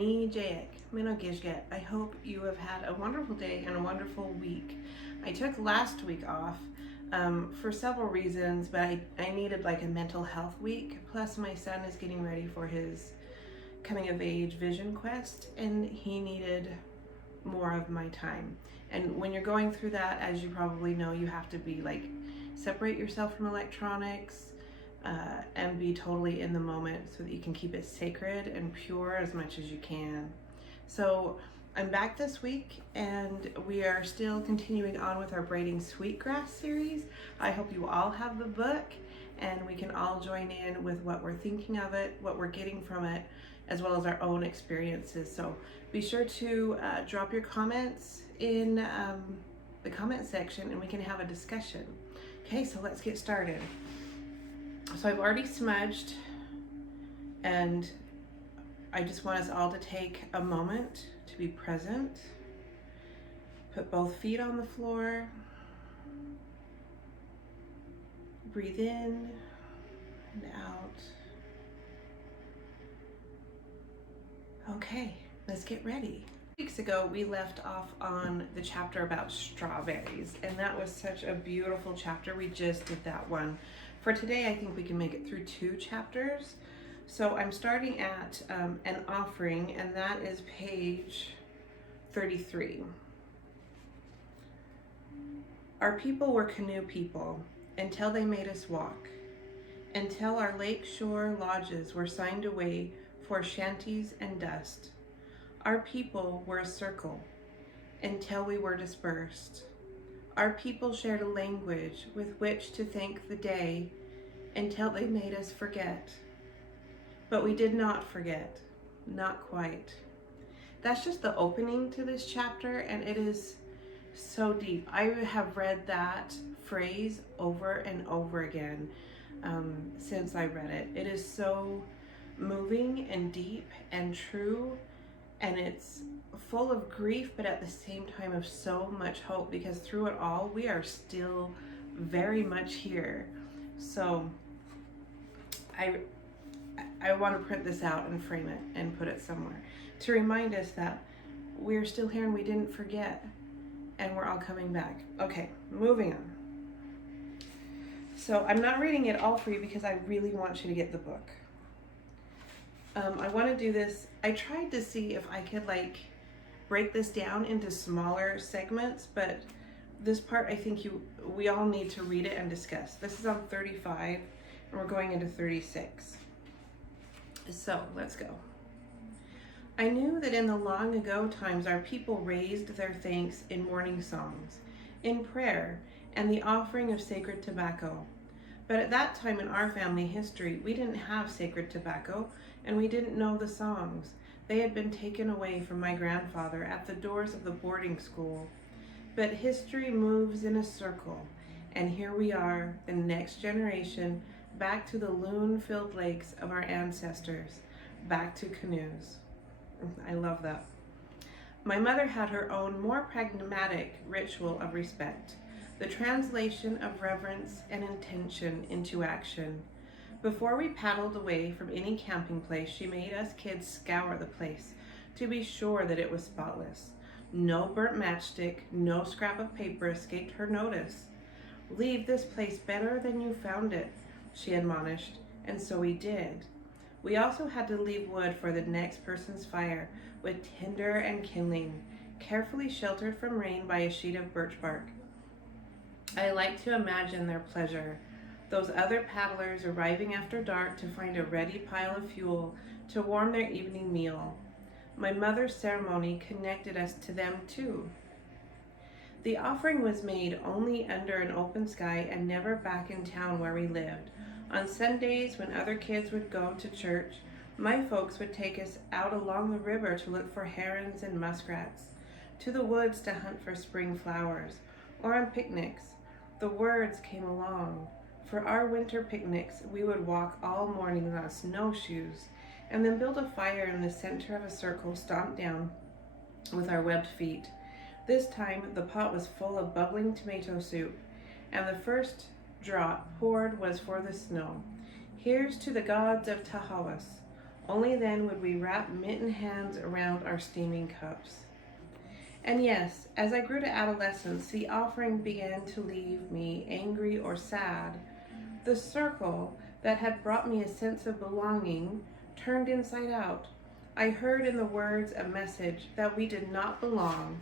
Jayek, Minogizget. I hope you have had a wonderful day and a wonderful week. I took last week off for several reasons, but I needed like a mental health week. Plus, my son is getting ready for his coming of age vision quest, and he needed more of my time. And when you're going through that, as you probably know, you have to be like separate yourself from electronics, and be totally in the moment so that you can keep it sacred and pure as much as you can. So I'm back this week and we are still continuing on with our Braiding Sweetgrass series. I hope you all have the book and we can all join in with what we're thinking of it, what we're getting from it, as well as our own experiences. So be sure to drop your comments in the comment section and we can have a discussion. Okay, so let's get started. So I've already smudged, and I just want us all to take a moment to be present. Put both feet on the floor. Breathe in and out. Okay, let's get ready. Weeks ago, we left off on the chapter about strawberries, and that was such a beautiful chapter. We just did that one. For today, I think we can make it through 2 chapters. So I'm starting at an offering, and that is page 33. Our people were canoe people until they made us walk, until our lakeshore lodges were signed away for shanties and dust. Our people were a circle until we were dispersed. Our people shared a language with which to thank the day until they made us forget. But we did not forget, not quite. That's just the opening to this chapter, and it is so deep. I have read that phrase over and over again since I read it. It is so moving and deep and true, and it's full of grief, but at the same time of so much hope, because through it all, we are still very much here. So I want to print this out and frame it and put it somewhere to remind us that we're still here and we didn't forget, and we're all coming back. Okay, moving on. So I'm not reading it all for you because I really want you to get the book. I want to do this. I tried to see if I could like break this down into smaller segments, but this part I think we all need to read it and discuss. This is on 35 and we're going into 36. So let's go. I knew that in the long ago times our people raised their thanks in morning songs, in prayer, and the offering of sacred tobacco. But at that time in our family history, we didn't have sacred tobacco, and we didn't know the songs. They had been taken away from my grandfather at the doors of the boarding school. But history moves in a circle, and here we are, the next generation, back to the loon-filled lakes of our ancestors, back to canoes. I love that. My mother had her own more pragmatic ritual of respect, the translation of reverence and intention into action. Before we paddled away from any camping place, she made us kids scour the place to be sure that it was spotless. No burnt matchstick, no scrap of paper escaped her notice. Leave this place better than you found it, she admonished, and so we did. We also had to leave wood for the next person's fire, with tinder and kindling, carefully sheltered from rain by a sheet of birch bark. I like to imagine their pleasure, those other paddlers arriving after dark to find a ready pile of fuel to warm their evening meal. My mother's ceremony connected us to them too. The offering was made only under an open sky and never back in town where we lived. On Sundays, when other kids would go to church, my folks would take us out along the river to look for herons and muskrats, to the woods to hunt for spring flowers, or on picnics. The words came along. For our winter picnics, we would walk all morning on snowshoes, and then build a fire in the center of a circle stomped down with our webbed feet. This time, the pot was full of bubbling tomato soup, and the first drop poured was for the snow. Here's to the gods of Tahawas. Only then would we wrap mittened hands around our steaming cups. And yes, as I grew to adolescence, the offering began to leave me angry or sad. The circle that had brought me a sense of belonging turned inside out. I heard in the words a message that we did not belong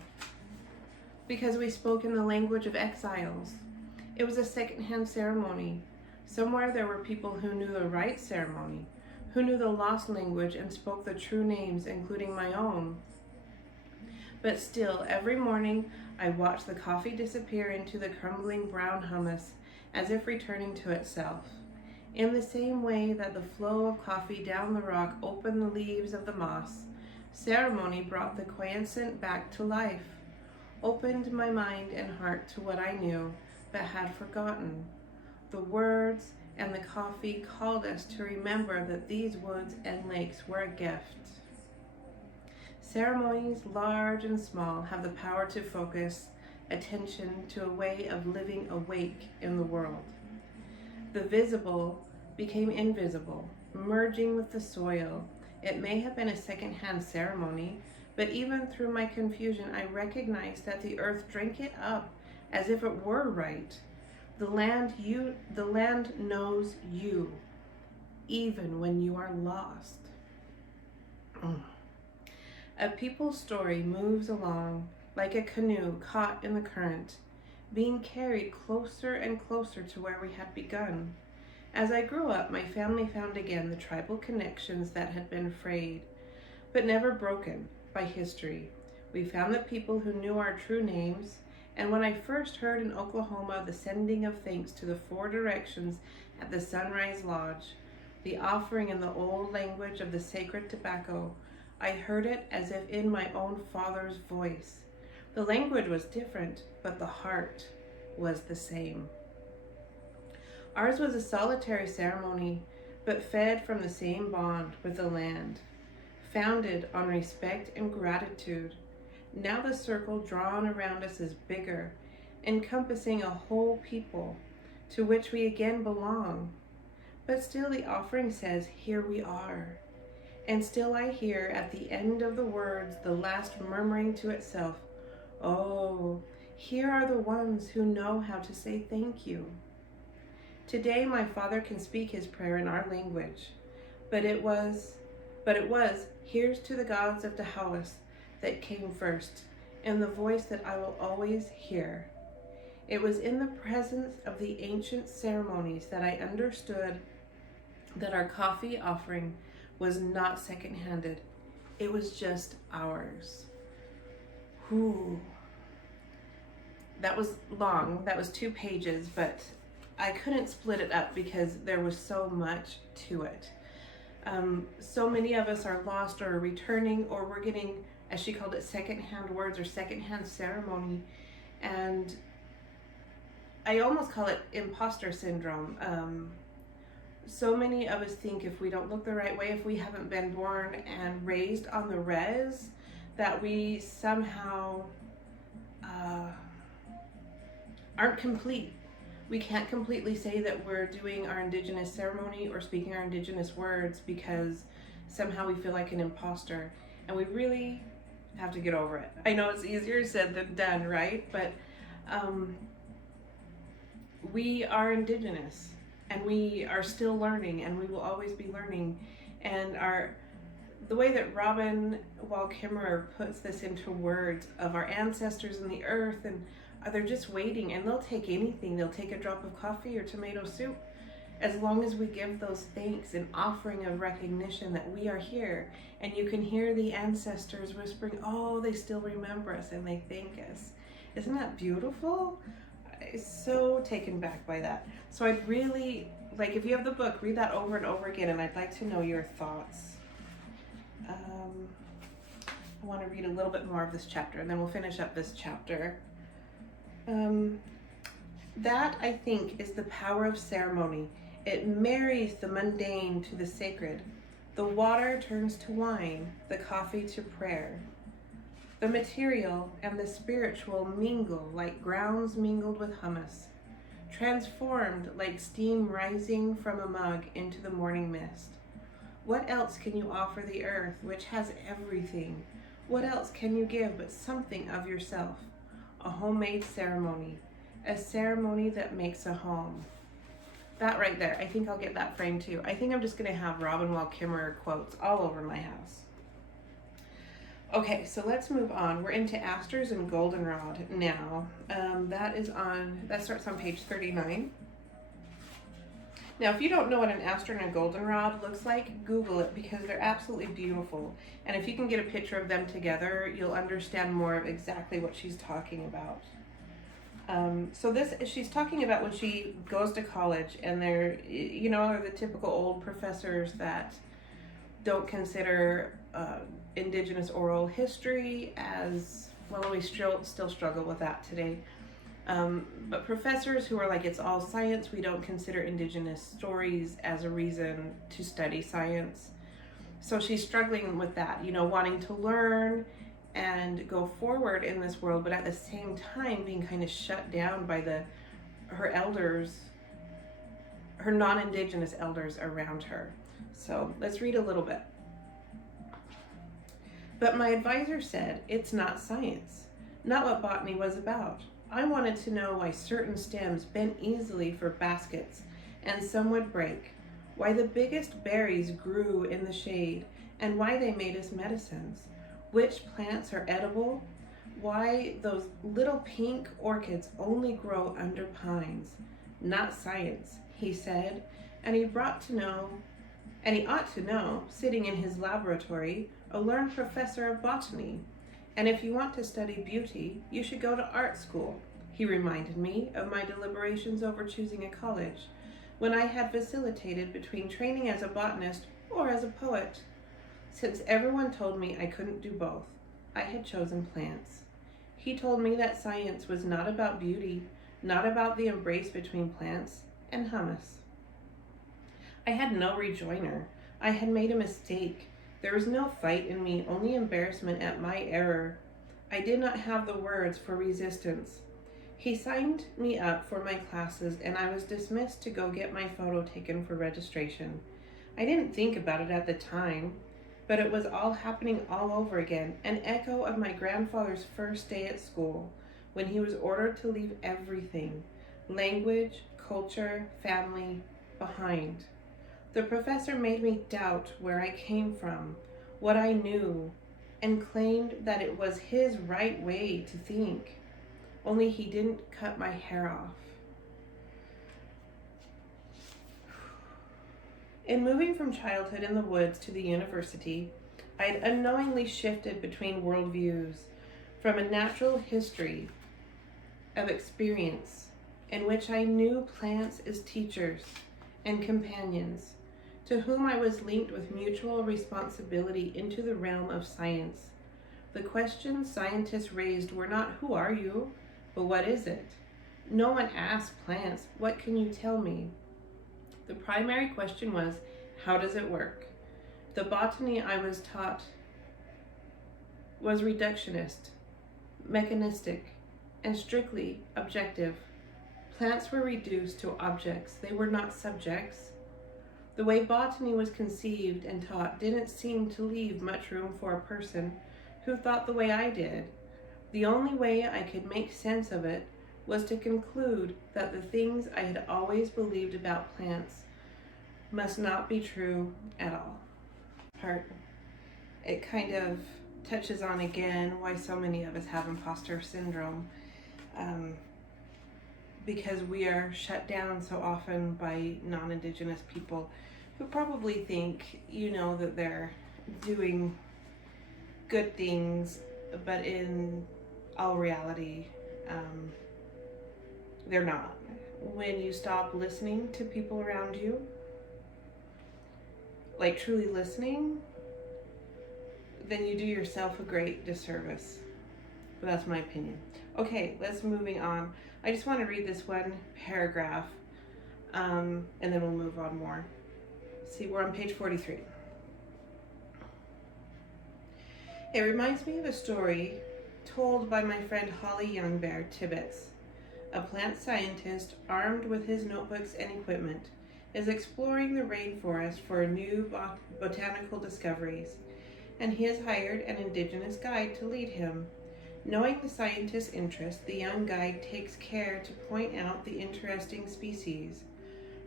because we spoke in the language of exiles. It was a second-hand ceremony. Somewhere there were people who knew the right ceremony, who knew the lost language and spoke the true names, including my own. But still, every morning I watched the coffee disappear into the crumbling brown hummus as if returning to itself. In the same way that the flow of coffee down the rock opened the leaves of the moss, ceremony brought the quiescent back to life, opened my mind and heart to what I knew but had forgotten. The words and the coffee called us to remember that these woods and lakes were a gift. Ceremonies, large and small, have the power to focus attention to a way of living awake in the world. The visible became invisible, merging with the soil. It may have been a second-hand ceremony, but even through my confusion, I recognized that the earth drank it up as if it were right. The land knows you, even when you are lost. A people's story moves along like a canoe caught in the current, being carried closer and closer to where we had begun. As I grew up, my family found again the tribal connections that had been frayed, but never broken by history. We found the people who knew our true names, and when I first heard in Oklahoma the sending of thanks to the 4 directions at the Sunrise Lodge, the offering in the old language of the sacred tobacco, I heard it as if in my own father's voice. The language was different, but the heart was the same. Ours was a solitary ceremony, but fed from the same bond with the land, founded on respect and gratitude. Now the circle drawn around us is bigger, encompassing a whole people to which we again belong. But still the offering says, "Here we are." And still I hear at the end of the words the last murmuring to itself, "Oh, here are the ones who know how to say thank you." Today my father can speak his prayer in our language, but it was, "Here's to the gods of Tahawas," that came first, in the voice that I will always hear. It was in the presence of the ancient ceremonies that I understood that our coffee offering was not second-handed. It was just ours. Whew. That was long. That was 2 pages, but I couldn't split it up because there was so much to it. So many of us are lost or returning, or we're getting, as she called it, second-hand words or second-hand ceremony. And I almost call it imposter syndrome. So many of us think if we don't look the right way, if we haven't been born and raised on the res, that we somehow aren't complete. We can't completely say that we're doing our indigenous ceremony or speaking our indigenous words because somehow we feel like an imposter. And we really have to get over it. I know it's easier said than done, right? But we are indigenous and we are still learning, and we will always be learning. And the way that Robin Wall Kimmerer puts this into words of our ancestors in the earth, and they're just waiting, and they'll take anything. They'll take a drop of coffee or tomato soup as long as we give those thanks and offering of recognition that we are here. And you can hear the ancestors whispering, "Oh, they still remember us and they thank us." Isn't that beautiful? I'm so taken back by that. So I'd really, if you have the book, read that over and over again, and I'd like to know your thoughts. I want to read a little bit more of this chapter, and then we'll finish up this chapter. That, I think, is the power of ceremony. It marries the mundane to the sacred. The water turns to wine, the coffee to prayer. The material and the spiritual mingle like grounds mingled with hummus, transformed like steam rising from a mug into the morning mist. What else can you offer the earth, which has everything? What else can you give but something of yourself? A homemade ceremony, a ceremony that makes a home. That right there, I think I'll get that framed too. I think I'm just gonna have Robin Wall Kimmerer quotes all over my house. Okay, so let's move on. We're into asters and goldenrod now. That starts on page 39. Now, if you don't know what an aster and a goldenrod looks like, Google it because they're absolutely beautiful. And if you can get a picture of them together, you'll understand more of exactly what she's talking about. She's talking about when she goes to college, and they're the typical old professors that don't consider Indigenous oral history as, well, we still struggle with that today. But professors who are like, it's all science, we don't consider Indigenous stories as a reason to study science. So she's struggling with that, wanting to learn and go forward in this world, but at the same time being kind of shut down by her elders, her non-Indigenous elders around her. So let's read a little bit. But my advisor said, it's not science, not what botany was about. I wanted to know why certain stems bent easily for baskets and some would break, why the biggest berries grew in the shade, and why they made us medicines, which plants are edible, why those little pink orchids only grow under pines. Not science, he said, and he ought to know, sitting in his laboratory, a learned professor of botany. And if you want to study beauty, you should go to art school. He reminded me of my deliberations over choosing a college, when I had vacillated between training as a botanist or as a poet. Since everyone told me I couldn't do both, I had chosen plants. He told me that science was not about beauty, not about the embrace between plants and hummus. I had no rejoinder. I had made a mistake. There was no fight in me, only embarrassment at my error. I did not have the words for resistance. He signed me up for my classes, and I was dismissed to go get my photo taken for registration. I didn't think about it at the time, but it was all happening all over again, an echo of my grandfather's first day at school, when he was ordered to leave everything, language, culture, family, behind. The professor made me doubt where I came from, what I knew, and claimed that it was his right way to think. Only he didn't cut my hair off. In moving from childhood in the woods to the university, I had unknowingly shifted between worldviews, from a natural history of experience in which I knew plants as teachers and companions, to whom I was linked with mutual responsibility, into the realm of science. The questions scientists raised were not, who are you, but what is it? No one asked plants, what can you tell me? The primary question was, how does it work? The botany I was taught was reductionist, mechanistic, and strictly objective. Plants were reduced to objects. They were not subjects. The way botany was conceived and taught didn't seem to leave much room for a person who thought the way I did. The only way I could make sense of it was to conclude that the things I had always believed about plants must not be true at all. It kind of touches on again why so many of us have imposter syndrome, because we are shut down so often by non-Indigenous people who probably think, that they're doing good things, but in all reality, they're not. When you stop listening to people around you, like truly listening, then you do yourself a great disservice. But that's my opinion. Okay, let's moving on. I just want to read this one paragraph, and then we'll move on more. See, we're on page 43. It reminds me of a story told by my friend Holly Youngbear Tibbets, a plant scientist armed with his notebooks and equipment, is exploring the rainforest for new botanical discoveries, and he has hired an indigenous guide to lead him. Knowing the scientist's interest, the young guide takes care to point out the interesting species.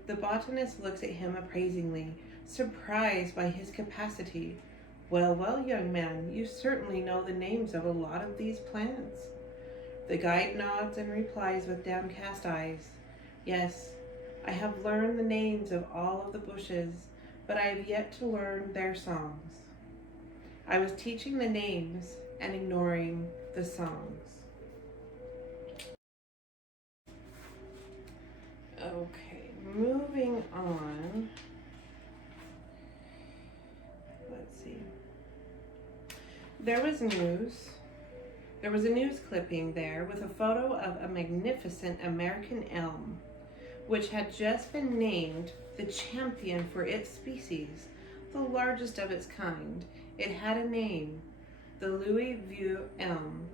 The botanist looks at him appraisingly, surprised by his capacity. Well, well, young man, you certainly know the names of a lot of these plants. The guide nods and replies with downcast eyes. Yes, I have learned the names of all of the bushes, but I have yet to learn their songs. I was teaching the names and ignoring the songs. Okay, moving on. Let's see. There was a news clipping there with a photo of a magnificent American elm, which had just been named the champion for its species, the largest of its kind. It had a name, the Louisville elm.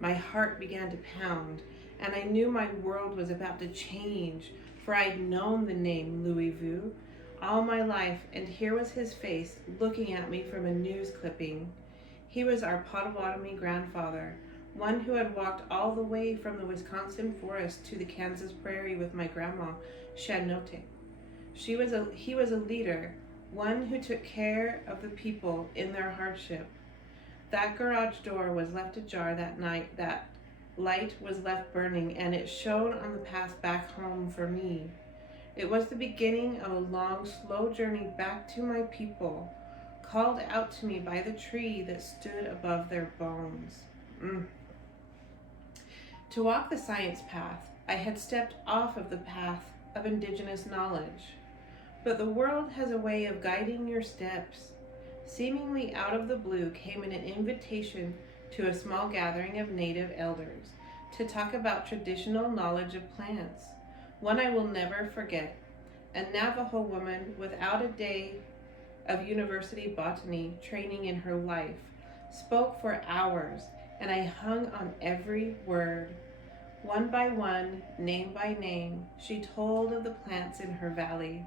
My heart began to pound, and I knew my world was about to change, for I'd known the name Louisville all my life, and here was his face looking at me from a news clipping. He was our Potawatomi grandfather, one who had walked all the way from the Wisconsin forest to the Kansas prairie with my grandma, Shanote. He was a leader, one who took care of the people in their hardship. That garage door was left ajar that night, that light was left burning, and it shone on the path back home for me. It was the beginning of a long, slow journey back to my people, called out to me by the tree that stood above their bones. To walk the science path, I had stepped off of the path of indigenous knowledge. But the world has a way of guiding your steps. Seemingly out of the blue came an invitation to a small gathering of native elders to talk about traditional knowledge of plants. One I will never forget, a Navajo woman without a day of university botany training in her life, spoke for hours, and I hung on every word. One by one, name by name, she told of the plants in her valley,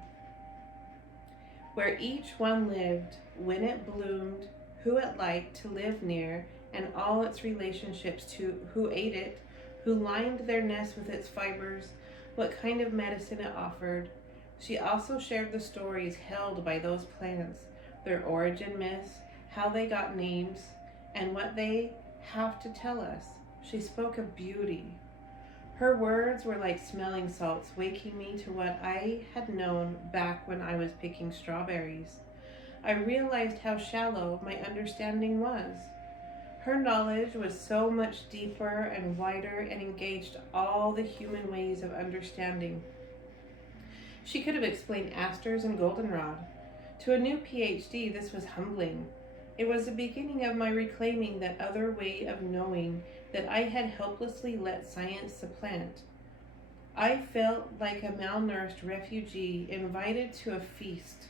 where each one lived, when it bloomed, who it liked to live near, and all its relationships to who ate it, who lined their nest with its fibers, what kind of medicine it offered. She also shared the stories held by those plants, their origin myths, how they got names, and what they have to tell us. She spoke of beauty. Her words were like smelling salts, waking me to what I had known back when I was picking strawberries. I realized how shallow my understanding was. Her knowledge was so much deeper and wider and engaged all the human ways of understanding. She could have explained asters and goldenrod. To a new PhD, this was humbling. It was the beginning of my reclaiming that other way of knowing that I had helplessly let science supplant. I felt like a malnourished refugee invited to a feast,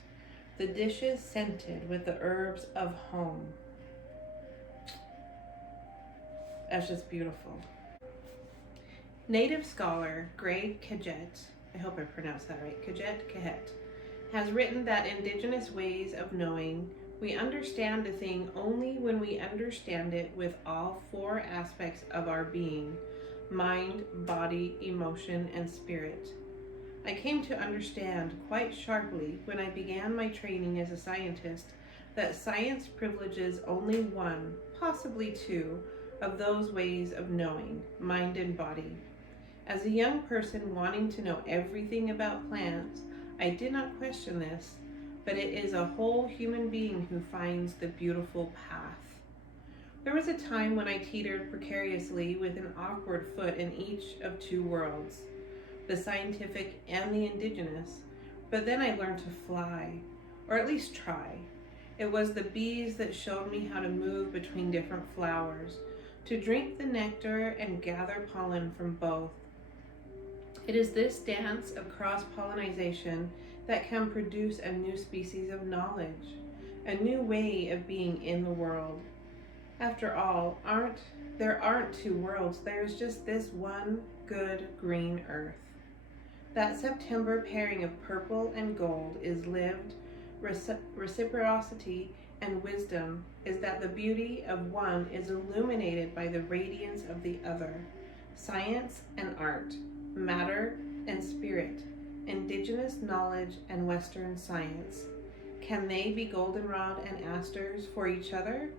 the dishes scented with the herbs of home. That's just beautiful. Native scholar Greg Cajet, I hope I pronounced that right, Cajet, has written that indigenous ways of knowing, we understand a thing only when we understand it with all four aspects of our being: mind, body, emotion, and spirit. I came to understand quite sharply when I began my training as a scientist that science privileges only one, possibly two, of those ways of knowing, mind and body. As a young person wanting to know everything about plants, I did not question this, but it is a whole human being who finds the beautiful path. There was a time when I teetered precariously with an awkward foot in each of two worlds, the scientific and the indigenous, but then I learned to fly, or at least try. It was the bees that showed me how to move between different flowers, to drink the nectar and gather pollen from both. It is this dance of cross-pollination that can produce a new species of knowledge, a new way of being in the world. After all, there aren't two worlds, there is just this one good green earth. That September pairing of purple and gold is lived reciprocity and wisdom, is that the beauty of one is illuminated by the radiance of the other. Science and art, matter and spirit, indigenous knowledge and Western science. Can they be goldenrod and asters for each other?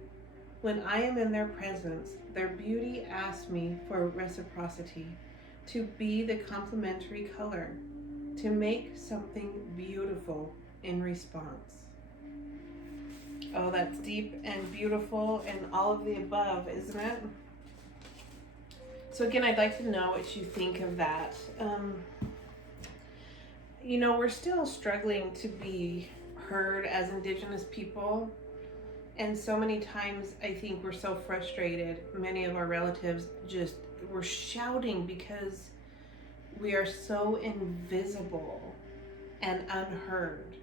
When I am in their presence, their beauty asks me for reciprocity, to be the complementary color, to make something beautiful in response. Oh, that's deep and beautiful and all of the above, isn't it? So again, I'd like to know what you think of that. We're still struggling to be heard as Indigenous people. And so many times I think we're so frustrated. Many of our relatives we're shouting because we are so invisible and unheard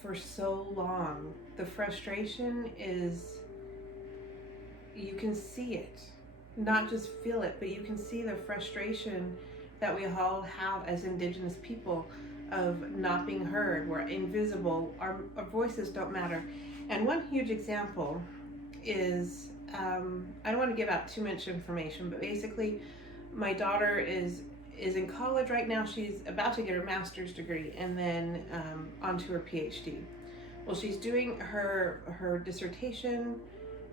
for so long. The frustration is, you can see it, not just feel it, but you can see the frustration that we all have as Indigenous people of not being heard. We're invisible, our voices don't matter. And one huge example is, I don't want to give out too much information, but basically my daughter is in college right now. She's about to get her master's degree and then onto her PhD. Well, she's doing her dissertation,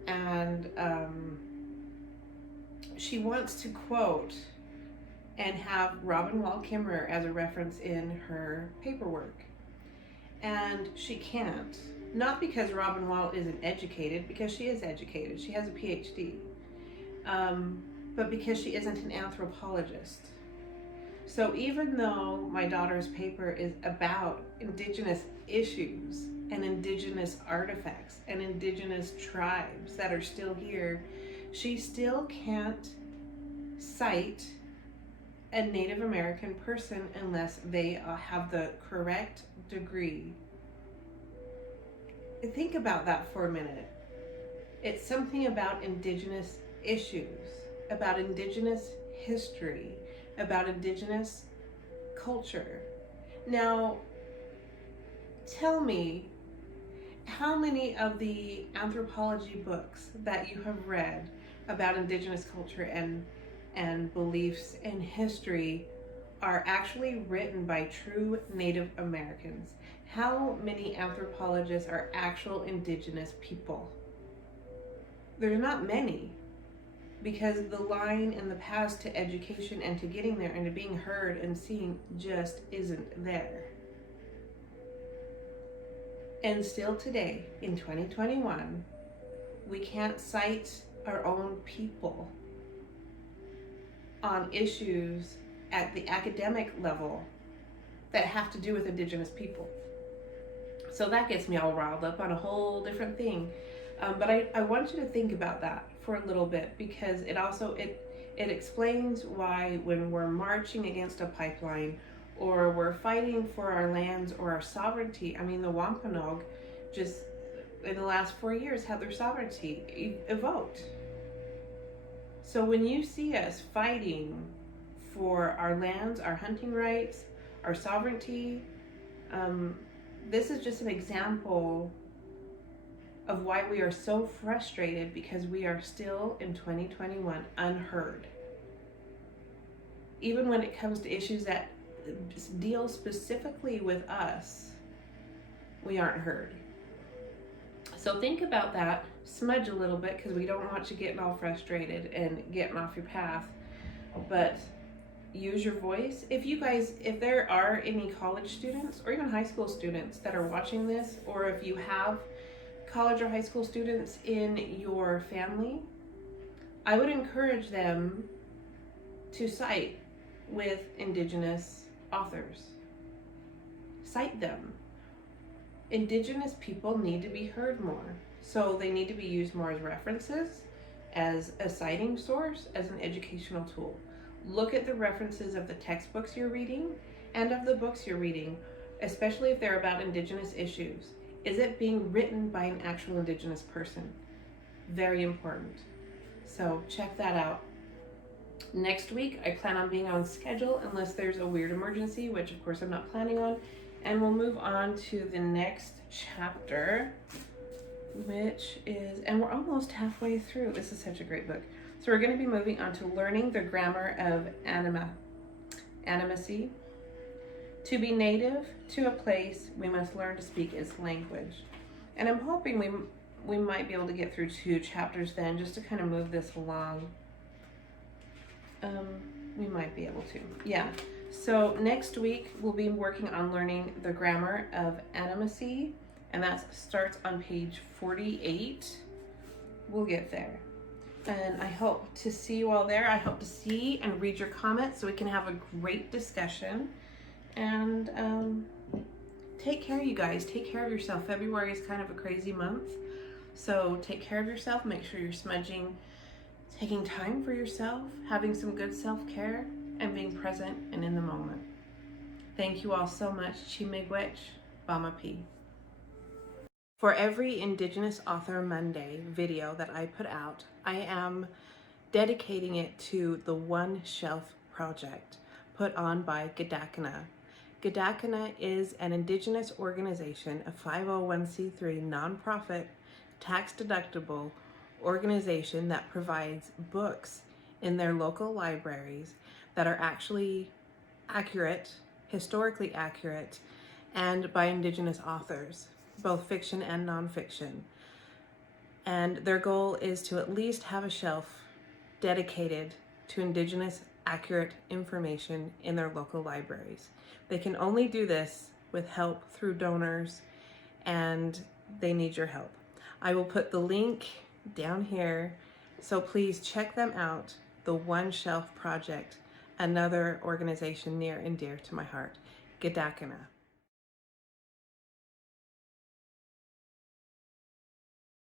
and she wants to quote and have Robin Wall Kimmerer as a reference in her paperwork. And she can't. Not because Robin Wall isn't educated, because she is educated. She has a PhD. But because she isn't an anthropologist. So even though my daughter's paper is about Indigenous issues and Indigenous artifacts and Indigenous tribes that are still here, she still can't cite a Native American person unless they have the correct degree. Think about that for a minute. It's something about Indigenous issues, about Indigenous history, about Indigenous culture. Now, tell me, how many of the anthropology books that you have read about Indigenous culture and beliefs and history are actually written by true Native Americans? How many anthropologists are actual Indigenous people? There's not many, because the line in the past to education and to getting there and to being heard and seen just isn't there. And still today, in 2021, we can't cite our own people on issues at the academic level that have to do with Indigenous people. So that gets me all riled up on a whole different thing. But I want you to think about that for a little bit, because it also, it explains why when we're marching against a pipeline or we're fighting for our lands or our sovereignty, I mean, the Wampanoag just in the last 4 years had their sovereignty evoked. So when you see us fighting for our lands, our hunting rights, our sovereignty, this is just an example of why we are so frustrated, because we are still in 2021 unheard. Even when it comes to issues that deal specifically with us, we aren't heard. So think about that, smudge a little bit, because we don't want you getting all frustrated and getting off your path, but use your voice. If there are any college students or even high school students that are watching this, or if you have college or high school students in your family, I would encourage them to cite with Indigenous authors. Cite them. Indigenous people need to be heard more. So they need to be used more as references, as a citing source, as an educational tool. Look at the references of the textbooks you're reading and of the books you're reading, especially if they're about Indigenous issues. Is it being written by an actual Indigenous person? Very important. So check that out. Next week, I plan on being on schedule unless there's a weird emergency, which of course I'm not planning on. And we'll move on to the next chapter, which is, and we're almost halfway through. This is such a great book. So we're going to be moving on to learning the grammar of animacy. To be native to a place, we must learn to speak its language. And I'm hoping we might be able to get through 2 chapters then, just to kind of move this along. We might be able to. Yeah. So next week we'll be working on learning the grammar of animacy, and that starts on page 48. We'll get there. And I hope to see you all there. I hope to see and read your comments so we can have a great discussion. And take care, you guys. Take care of yourself. February is kind of a crazy month. So take care of yourself. Make sure you're smudging, taking time for yourself, having some good self-care, and being present and in the moment. Thank you all so much. Chimegwech, Bamapi. For every Indigenous Author Monday video that I put out, I am dedicating it to the One Shelf Project put on by Gadakana. Gadakana is an Indigenous organization, a 501c3 nonprofit, tax-deductible organization that provides books in their local libraries that are actually accurate, historically accurate, and by Indigenous authors, both fiction and nonfiction. And their goal is to at least have a shelf dedicated to Indigenous accurate information in their local libraries. They can only do this with help through donors, and they need your help. I will put the link down here, so please check them out. The One Shelf Project, another organization near and dear to my heart. Gadakana.